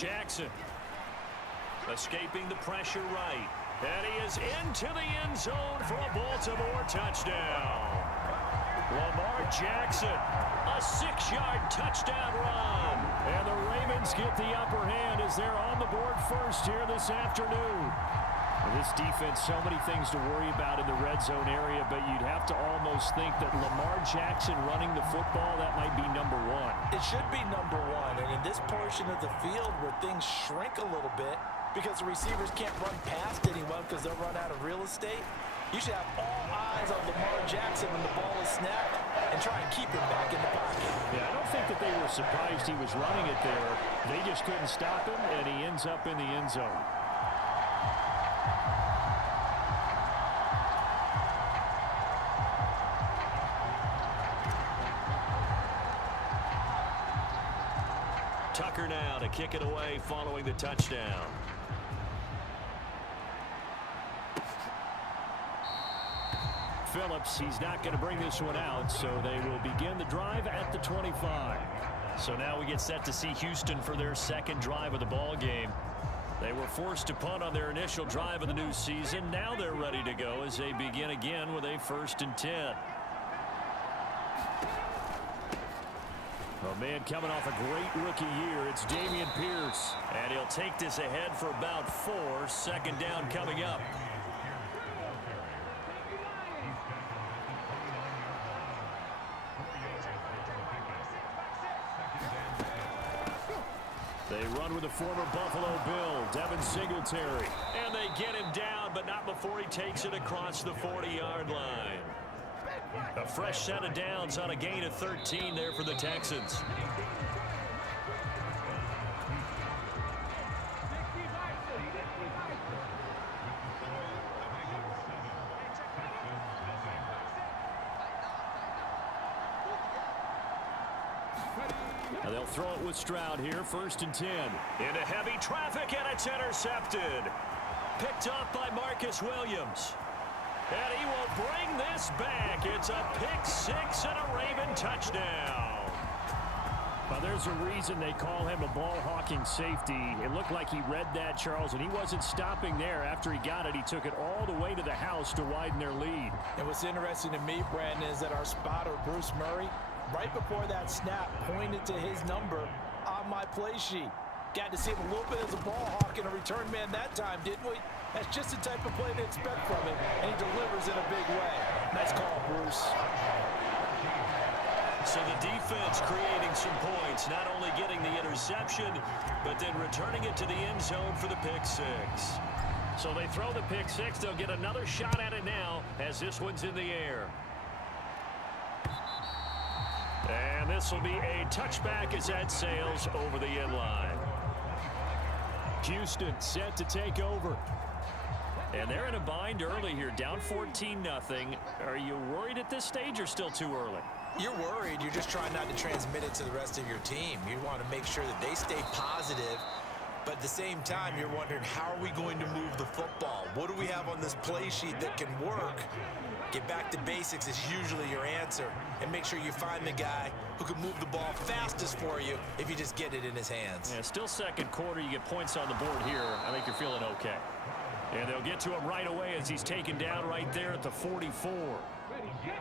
Jackson. Escaping the pressure right. And he is into the end zone for a Baltimore touchdown. Lamar Jackson, a 6-yard touchdown run. And the Ravens get the upper hand as they're on the board first here this afternoon. This defense, so many things to worry about in the red zone area, but you'd have to almost think that Lamar Jackson running the football, that might be number one. It should be number one, and in this portion of the field where things shrink a little bit because the receivers can't run past anyone because they'll run out of real estate, you should have all eyes on Lamar Jackson when the ball is snapped and try and keep him back in the pocket. Yeah, I don't think that they were surprised he was running it there. They just couldn't stop him, and he ends up in the end zone. Tucker now to kick it away following the touchdown. Phillips, he's not going to bring this one out, so they will begin the drive at the 25. So now we get set to see Houston for their second drive of the ball game. They were forced to punt on their initial drive of the new season. Now they're ready to go as they begin again with a 1st and 10. A man coming off a great rookie year, it's Dameon Pierce. And he'll take this ahead for about 4. 2nd down coming up. They run with the former Buffalo Bill, Devin Singletary. And they get him down, but not before he takes it across the 40-yard line. A fresh set of downs on a gain of 13 there for the Texans. Now they'll throw it with Stroud here, 1st and 10. Into heavy traffic, and it's intercepted. Picked up by Marcus Williams. And he will bring this back. It's a pick 6 and a Raven touchdown. Well, there's a reason they call him a ball-hawking safety. It looked like he read that, Charles, and he wasn't stopping there. After he got it, he took it all the way to the house to widen their lead. And what's interesting to me, Brandon, is that our spotter, Bruce Murray, right before that snap, pointed to his number on my play sheet. Got to see him a little bit as a ball hawk and a return man that time, didn't we? That's just the type of play to expect from him, and he delivers in a big way. Nice call, Bruce. So the defense creating some points, not only getting the interception, but then returning it to the end zone for the pick 6. So they throw the pick 6. They'll get another shot at it now as this one's in the air. And this will be a touchback as that sails over the end line. Houston set to take over. And they're in a bind early here, down 14-0. Are you worried at this stage or still too early? You're worried. You're just trying not to transmit it to the rest of your team. You want to make sure that they stay positive. But at the same time, you're wondering, how are we going to move the football? What do we have on this play sheet that can work? Get back to basics is usually your answer. And make sure you find the guy who can move the ball fastest for you if you just get it in his hands. Yeah, still second quarter. You get points on the board here. I think you're feeling okay. And they'll get to him right away as he's taken down right there at the 44.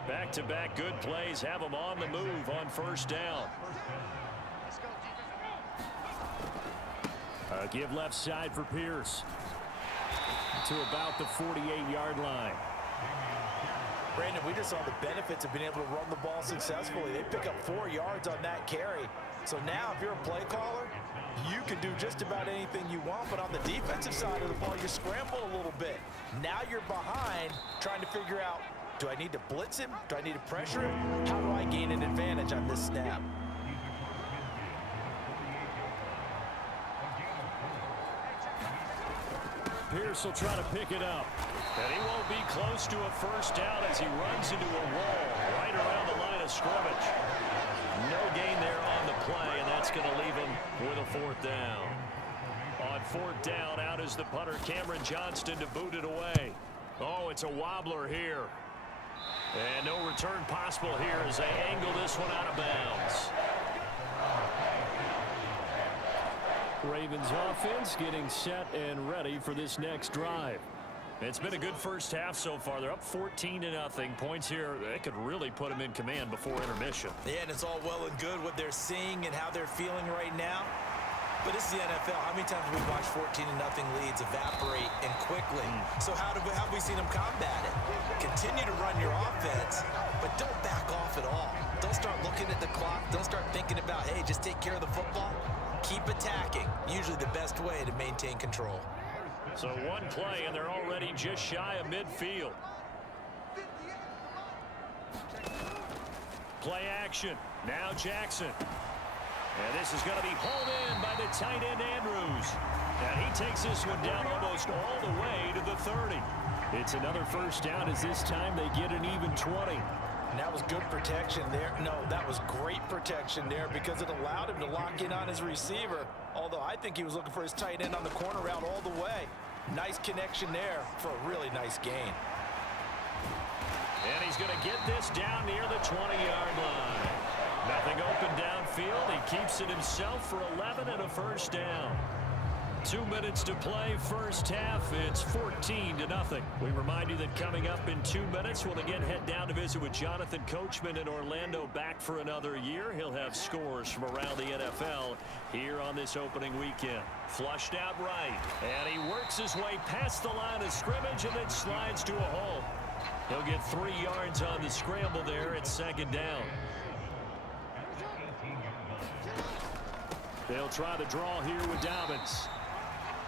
Back-to-back good plays have him on the move on 1st down. Give left side for Pierce to about the 48-yard line. Brandon, we just saw the benefits of being able to run the ball successfully. They pick up 4 yards on that carry. So now if you're a play caller, you can do just about anything you want. But on the defensive side of the ball, you scramble a little bit. Now you're behind trying to figure out, do I need to blitz him? Do I need to pressure him? How do I gain an advantage on this snap? Pierce will try to pick it up. And he won't be close to a 1st down as he runs into a wall right around the line of scrimmage. No gain there on the play, and that's going to leave him with a 4th down. On 4th down, out is the punter, Cameron Johnston, to boot it away. Oh, it's a wobbler here. And no return possible here as they angle this one out of bounds. Ravens offense getting set and ready for this next drive. It's been a good first half so far. They're up 14-0. Points here, they could really put them in command before intermission. Yeah, and it's all well and good what they're seeing and how they're feeling right now. But this is the NFL. How many times have we watched 14-0 leads evaporate and quickly? So how have we seen them combat it? Continue to run your offense, but don't back off at all. Don't start looking at the clock. Don't start thinking about, hey, just take care of the football. Keep attacking. Usually the best way to maintain control. So one play, and they're already just shy of midfield. Play action. Now Jackson. And this is going to be hauled in by the tight end Andrews. And he takes this one down almost all the way to the 30. It's another first down as this time they get an even 20. And that was good protection there. No, that was great protection there because it allowed him to lock in on his receiver. Although I think he was looking for his tight end on the corner route all the way. Nice connection there for a really nice gain. And he's going to get this down near the 20-yard line. Nothing open downfield. He keeps it himself for 11 and a first down. 2 minutes to play first half. It's 14-0. We remind you that coming up in 2 minutes, we'll again head down to visit with Jonathan Coachman in Orlando, back for another year. He'll have scores from around the NFL here on this opening weekend. Flushed out right, and he works his way past the line of scrimmage and then slides to a halt. He'll get 3 yards on the scramble there at second down. They'll try the draw here with Dobbins.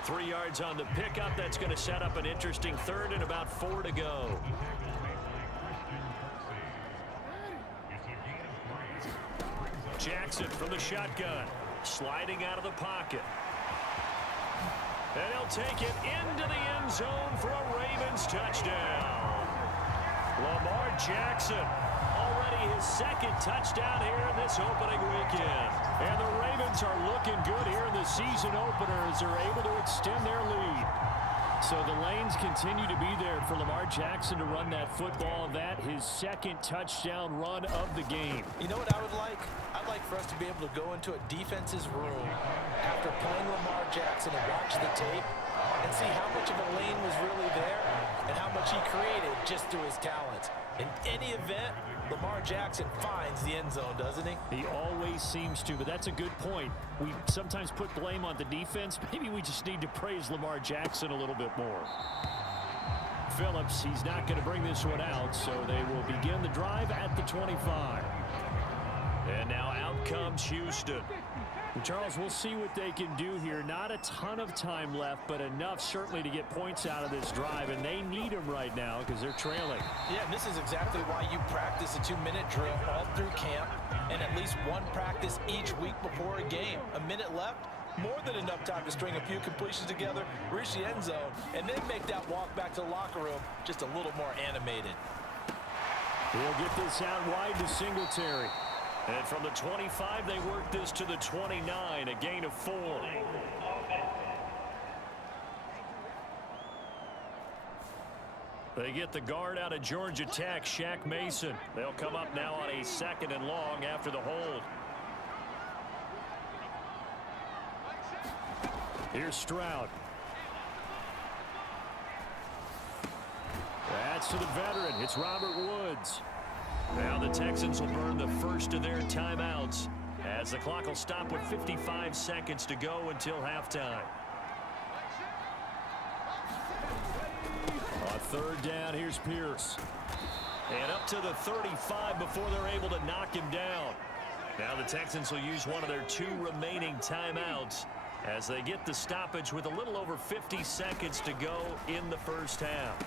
3 yards on the pickup. That's going to set up an interesting third and about 4 to go. Jackson from the shotgun. Sliding out of the pocket. And he'll take it into the end zone for a Ravens touchdown. Lamar Jackson. Already his second touchdown here in this opening weekend. And the Ravens are looking good here in the season opener as they're able to extend their lead. So the lanes continue to be there for Lamar Jackson to run that football. That his second touchdown run of the game. You know what I would like? I'd like for us to be able to go into a defense's room after playing Lamar Jackson and watch the tape and see how much of a lane was really there and how much he created just through his talents. In any event, Lamar Jackson finds the end zone, doesn't he? He always seems to, but that's a good point. We sometimes put blame on the defense. Maybe we just need to praise Lamar Jackson a little bit more. Phillips, he's not going to bring this one out, so they will begin the drive at the 25. And now out comes Houston. Charles, we'll see what they can do here. Not a ton of time left, but enough certainly to get points out of this drive, and they need them right now because they're trailing. Yeah, and this is exactly why you practice a 2-minute drill all through camp and at least one practice each week before a game. A minute left, more than enough time to string a few completions together, reach the end zone, and then make that walk back to the locker room just a little more animated. We'll get this out wide to Singletary. And from the 25, they work this to the 29, a gain of 4. They get the guard out of Georgia Tech, Shaq Mason. They'll come up now on a 2nd and long after the hold. Here's Stroud. That's to the veteran. It's Robert Woods. Now the Texans will burn the first of their timeouts as the clock will stop with 55 seconds to go until halftime. On 3rd down, here's Pierce. And up to the 35 before they're able to knock him down. Now the Texans will use one of their 2 remaining timeouts as they get the stoppage with a little over 50 seconds to go in the first half.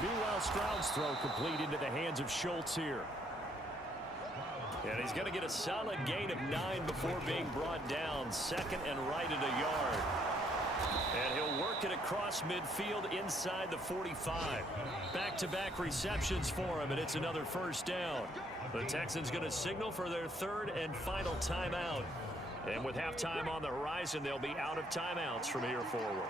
Meanwhile, Stroud's throw complete into the hands of Schultz here. And he's going to get a solid gain of 9 before being brought down. 2nd and right at a yard. And he'll work it across midfield inside the 45. Back-to-back receptions for him, and it's another first down. The Texans going to signal for their 3rd and final timeout. And with halftime on the horizon, they'll be out of timeouts from here forward.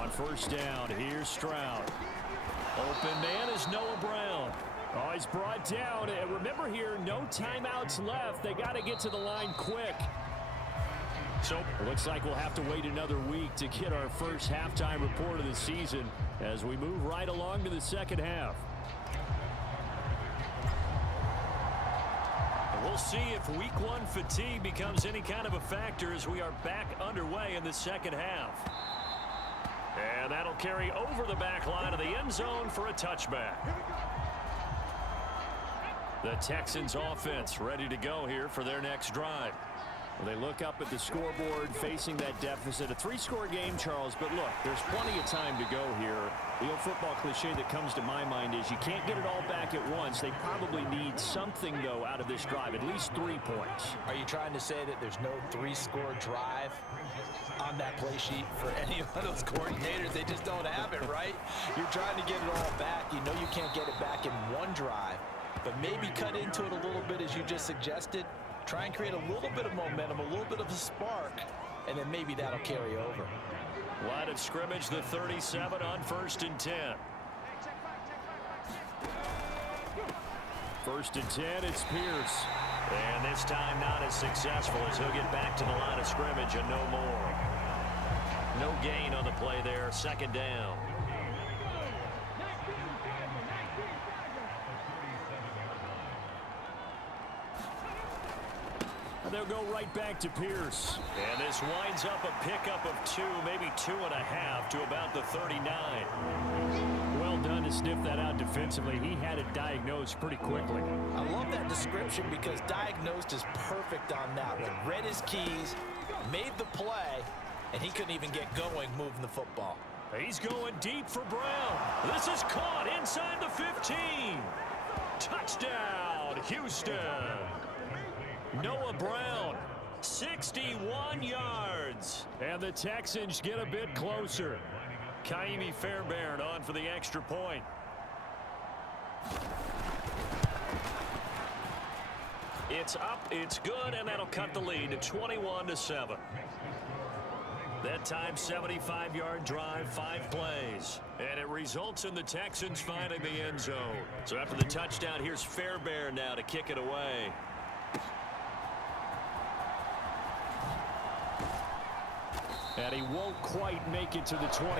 On 1st down, here's Stroud. Open man is Noah Brown. Oh, he's is brought down. And remember here, no timeouts left. They got to get to the line quick. So it looks like we'll have to wait another week to get our first halftime report of the season as we move right along to the second half. We'll see if week one fatigue becomes any kind of a factor as we are back underway in the second half. And that'll carry over the back line of the end zone for a touchback. The Texans offense ready to go here for their next drive. Well, they look up at the scoreboard facing that deficit. A three-score game, Charles, but look, there's plenty of time to go here. The old football cliche that comes to my mind is you can't get it all back at once. They probably need something, though, out of this drive, at least 3 points. Are you trying to say that there's no three-score drive on that play sheet for any of those coordinators? They just don't have it, right? You're trying to get it all back. You know you can't get it back in one drive, but maybe cut into it a little bit as you just suggested. Try and create a little bit of momentum, a little bit of a spark, and then maybe that'll carry over. Line of scrimmage, the 37 on 1st and 10. 1st and 10, it's Pierce. And this time not as successful as he'll get back to the line of scrimmage and no more. No gain on the play there, 2nd down. They'll go right back to Pierce. And this winds up a pickup of 2, maybe 2.5 to about the 39. Well done to sniff that out defensively. He had it diagnosed pretty quickly. I love that description because diagnosed is perfect on that one. Read his keys, made the play, and he couldn't even get going moving the football. He's going deep for Brown. This is caught inside the 15. Touchdown, Houston. Noah Brown, 61 yards. And the Texans get a bit closer. Kaimi Fairbairn on for the extra point. It's up, it's good, and that'll cut the lead to 21-7. That time, 75-yard drive, 5 plays. And it results in the Texans finding the end zone. So after the touchdown, here's Fairbairn now to kick it away. And he won't quite make it to the 25.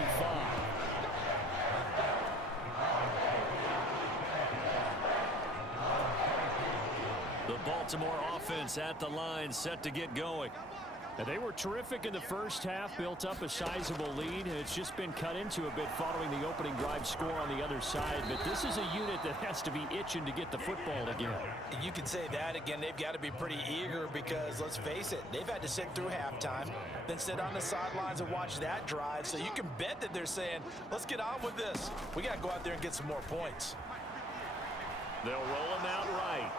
The Baltimore offense at the line, set to get going. And they were terrific in the first half, built up a sizable lead. It's just been cut into a bit following the opening drive score on the other side. But this is a unit that has to be itching to get the football again. You can say that again. They've got to be pretty eager because, let's face it, they've had to sit through halftime, then sit on the sidelines and watch that drive. So you can bet that they're saying, let's get on with this. We got to go out there and get some more points. They'll roll him out right.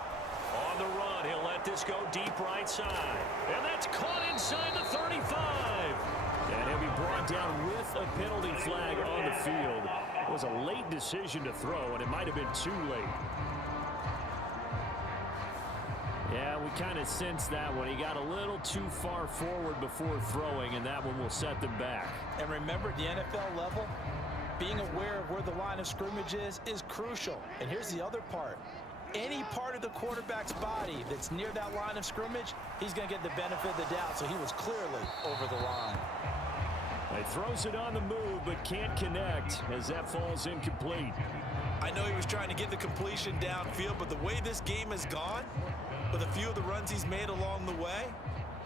On the run, he'll let this go deep right side. And that's caught inside the 35. And he'll be brought down with a penalty flag on the field. It was a late decision to throw, and it might have been too late. Yeah, we kind of sensed that one. He got a little too far forward before throwing, and that one will set them back. And remember, the NFL level, being aware of where the line of scrimmage is crucial. And here's the other part. Any part of the quarterback's body that's near that line of scrimmage, he's going to get the benefit of the doubt. So he was clearly over the line. He throws it on the move, but can't connect as that falls incomplete. I know he was trying to get the completion downfield, but the way this game has gone, with a few of the runs he's made along the way,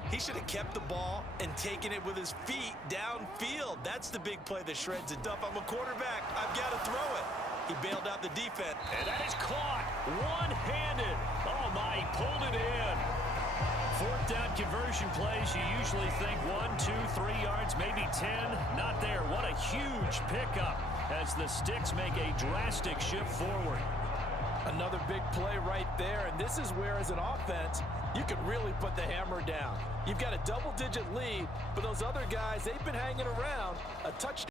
he should have kept the ball and taken it with his feet downfield. That's the big play that shreds it up. I'm a quarterback. I've got to throw it. He bailed out the defense. And that is caught one-handed. Oh, my, he pulled it in. 4th down conversion plays, you usually think 1, 2, 3 yards, maybe 10. Not there. What a huge pickup as the Sticks make a drastic shift forward. Another big play right there, and this is where, as an offense, you can really put the hammer down. You've got a double-digit lead, but those other guys, they've been hanging around. A touchdown.